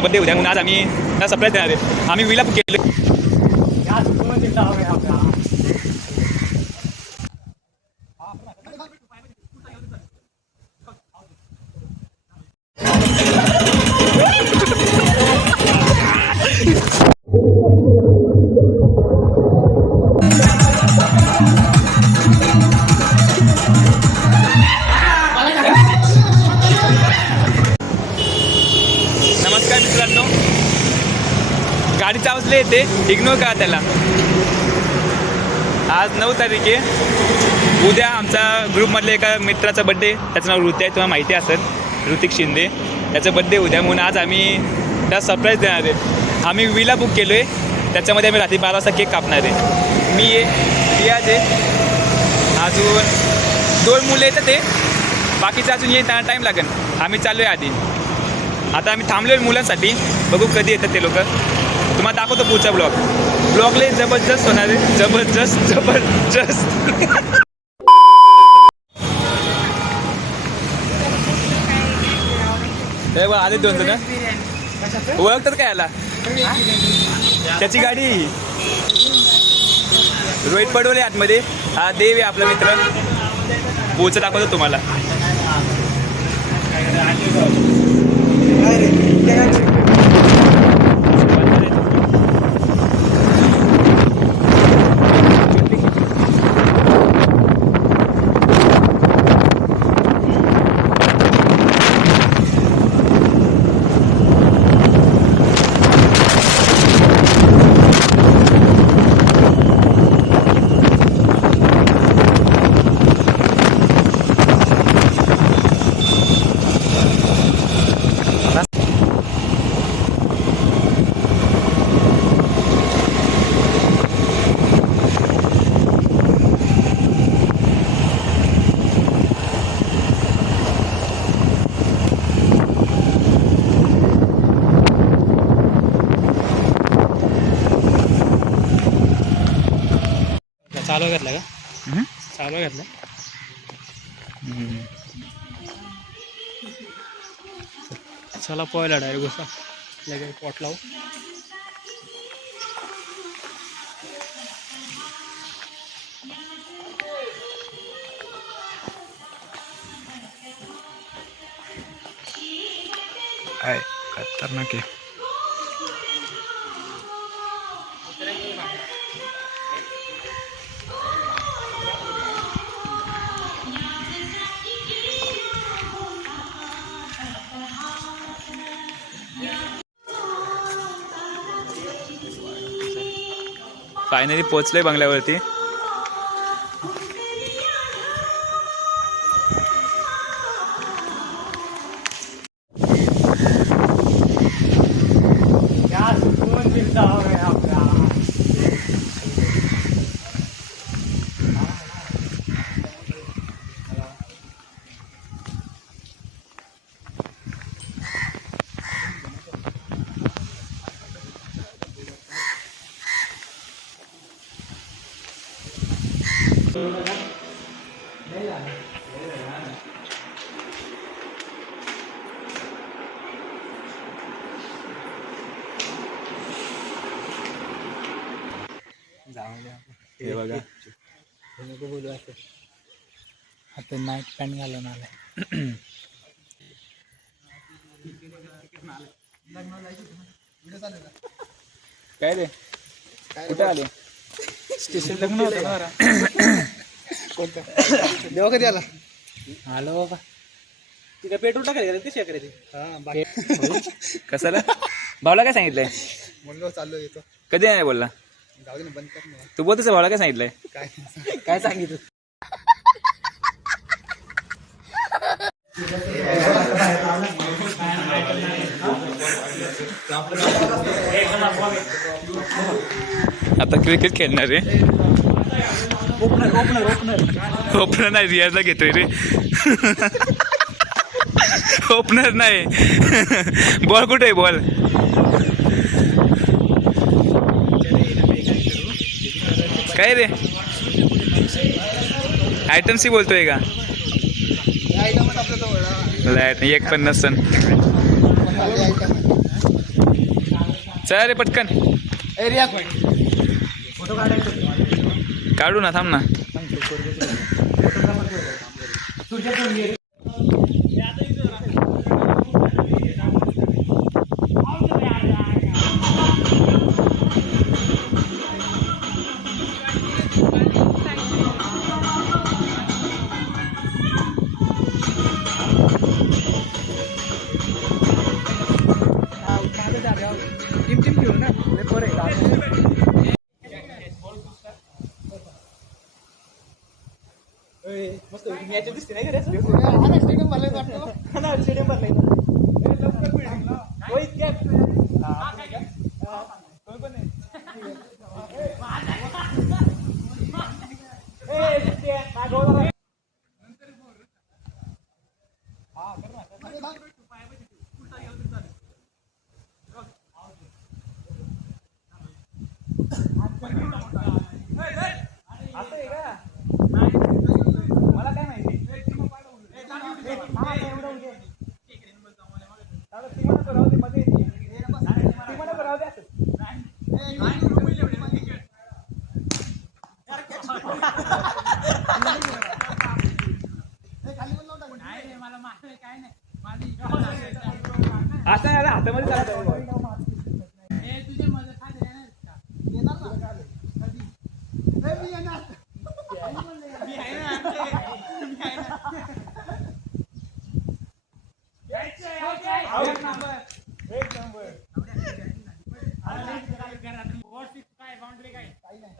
Birthday उद्या म्हणून आज आम्ही त्याला सरप्राईज देणार आहे. आम्ही विला बुक केले. नमस्कार मित्रांनो, गाडीचा आवाज येते, इग्नोर करा त्याला. आज 9 तारीख आहे. उद्या आमचा ग्रुपमधल्या एका मित्राचा बड्डे, त्याचं नाव ऋती आहे, तुम्हाला माहिती असेल, ऋतिक शिंदे. त्याचा बड्डे उद्या म्हणून आज आम्ही त्याला सरप्राईज देणार आहे. आम्ही विला बुक केलो आहे, त्याच्यामध्ये आम्ही रात्री 12 वाजता केक कापणार आहे. मी रियाज आहे, अजून 2 मुलं येतात ते, बाकीचं अजून ये त्यांना टाईम लागेल. आम्ही चाललो आहे आधी. आता आम्ही थांबलो आहे मुलांसाठी, बघू कधी येतात ते लोक. तुम्हाला दाखवतो पुढचा ब्लॉगला जबरदस्त होणार आहे, जबरदस्त. हे बघ आले 2 जण ओळखतात काय याला, त्याची गाडी. रोहित पडवले आतमध्ये, हा देव आहे आपला मित्र. पुढचं दाखवतो तुम्हाला. चालू घातला का? चालू घातला. चला पोहायला डायरेक्ट बसा, लगेच पोट लावू. खतरनाक आहे. फायनली पोचलोय बंगल्यावरती. हे बघा, नको बोलू असं. आता नाईट पॅन्ट घालून आलाय. काय रे, कुठे आले? स्टेशन लग्न होतं ना. कोणतं देवा कधी आला? आलो बाबा. तिथे पेट्रोल टाकायचं ते शेअर करायचे. हां बाकी कसाला भावला काय सांगितलंय? म्हणलो चाललो येतो. कधी नाही बोलला? गावी बंद कर ना. तू बोलतोस भावला काय सांगितलंय? काय सांगितलं? आता क्रिकेट खेळणार रे. ओपनर नाही, रियाजला घेतोय रे. ओपनर नाही. बॉल कुठे आहे बॉल? काय रे आयटम सी बोलतोय का? लाईट एक पण नसन. चला रे पटकन काढू ना थांब ना. मस्त मॅच दिसते नाही का स्टेडियम भरलाय स्टेडियम भरलाय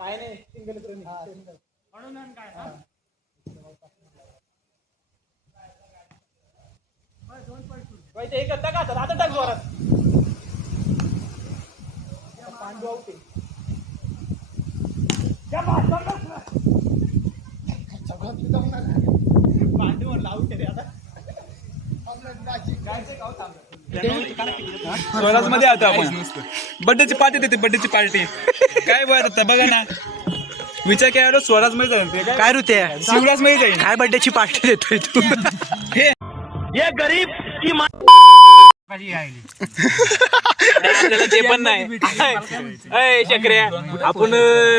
काय नाही सिंगल एक टाक आता टाक जोरात पांडू आउट पांडू आउट आहे आता स्वराज मध्ये आता आपण बर्थडेची पार्टी देते बर्थडेची पार्टी काय बोलत आता बघा ना विचार केला स्वराज मध्ये जाईल काय ऋते शिवराज मध्ये जाईल काय बर्थडेची पार्टी देतोय तू ये गरीब की ते पण नाही शक्रिया आपण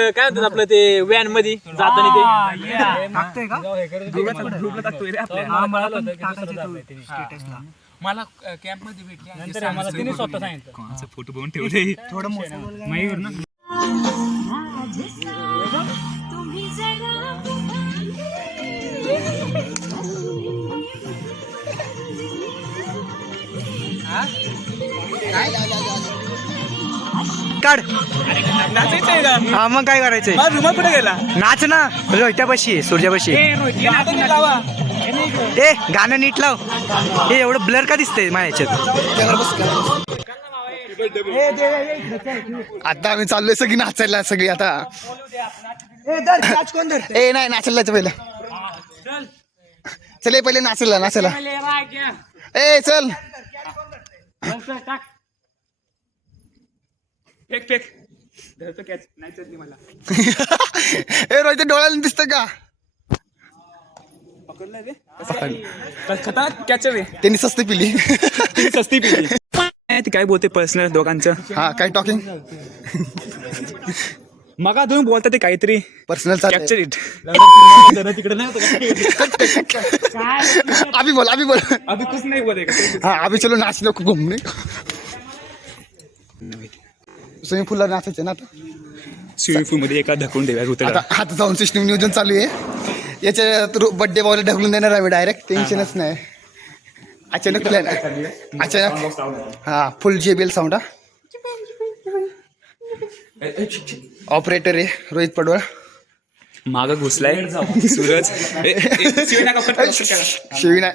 काय म्हणतात आपलं ते व्हॅन मध्ये जाताना मला कॅम्प मध्ये भेटले मला तिने स्वतः सांगितलं फोटो बघून ठेवले थोडं मयूर ना काढ नाचायचंय का हा मग काय करायचंय माझा रुमाल कुठे गेला नाच ना रोहित्यापाशी सूर्यापाशी लावा ए गाणं नीट लाव हे एवढं ब्लर का दिसतंय माझ्या ह्याच्यात आता आम्ही चाललोय सगळी नाचायला सगळी आता ए नाही नाचायला जायचं पहिलं चल पहिले नाचायला ए चल फेक फेक धरतो कॅच नाही चढली मला ए रोहित डोळ्याला दिसतं का पकडलं रे खतरनाक कॅचर रे त्यांनी सस्ती पिली सस्ती पिली ती काय बोलते पर्सनल दोघांचं हा काय टॉकिंग मगा तुम्ही बोलता ते काहीतरी पर्सनल कॅप्चर इट तिकडे नाही अभी बोल अभी कुछ नाही बोले हाँ अभी चलो नाच लो घूमने स्विमिंग पूलला नाचायचं ना आता स्विमिंग पूल मध्ये एका ढकलून देऊया आता आता जाऊन सिस्टम नियोजन चालू आहे याच्या बर्थडे बॉल ढकलून देणार आहे डायरेक्ट टेन्शनच नाही अचानक प्लॅन अचानक हा फुल JBL साऊंड ऑपरेटर आहे रोहित पडवळ माग घुसलाय सूरज शिवी नाही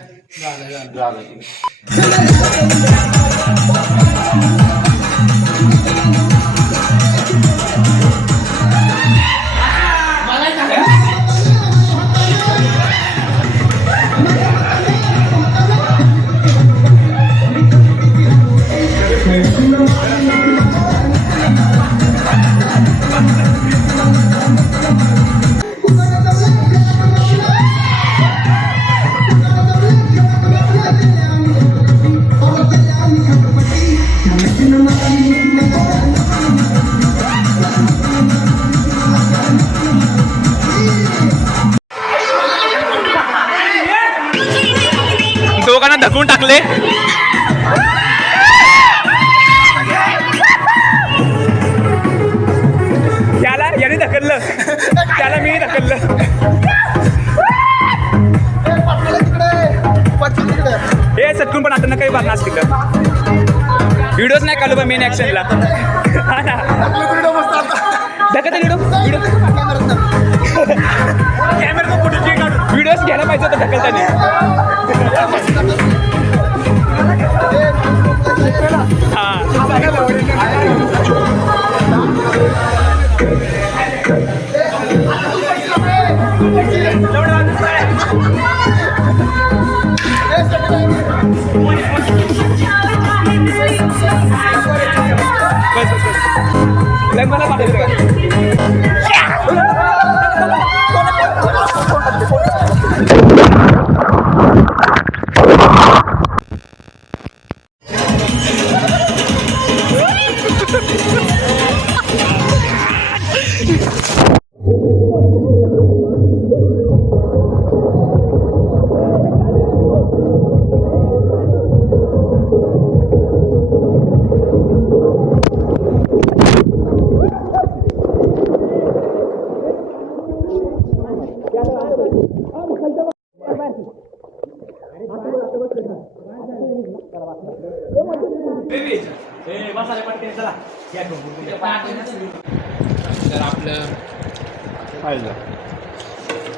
Thank you. दोघांना ढकलून टाकले. याने ढकललं, त्याला मी ढकललं. हे सटकून पण आता ना काही बातम्या असतील. व्हिडिओच नाही काढू बा मेन ऍक्शनला. हा ना ढकलते व्हिडिओ कॅमेरा व्हिडिओज घ्यायला पाहिजे होतं ढकलताना. मला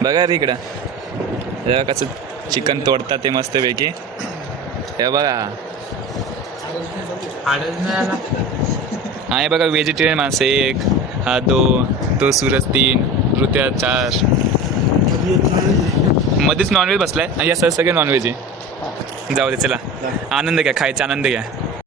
बघा रे इकडं हे कसं चिकन तोडतात ते मस्तपैकी. हे बघा हा, हे बघा व्हेजिटेरियन माणसं 1, हा 2, तो सूरज 3, ऋत्या 4, मध्येच नॉनव्हेज बसलाय आणि या सगळे नॉनव्हेज आहे. जाऊ दे चला, आनंद घ्या, खायचा आनंद घ्या.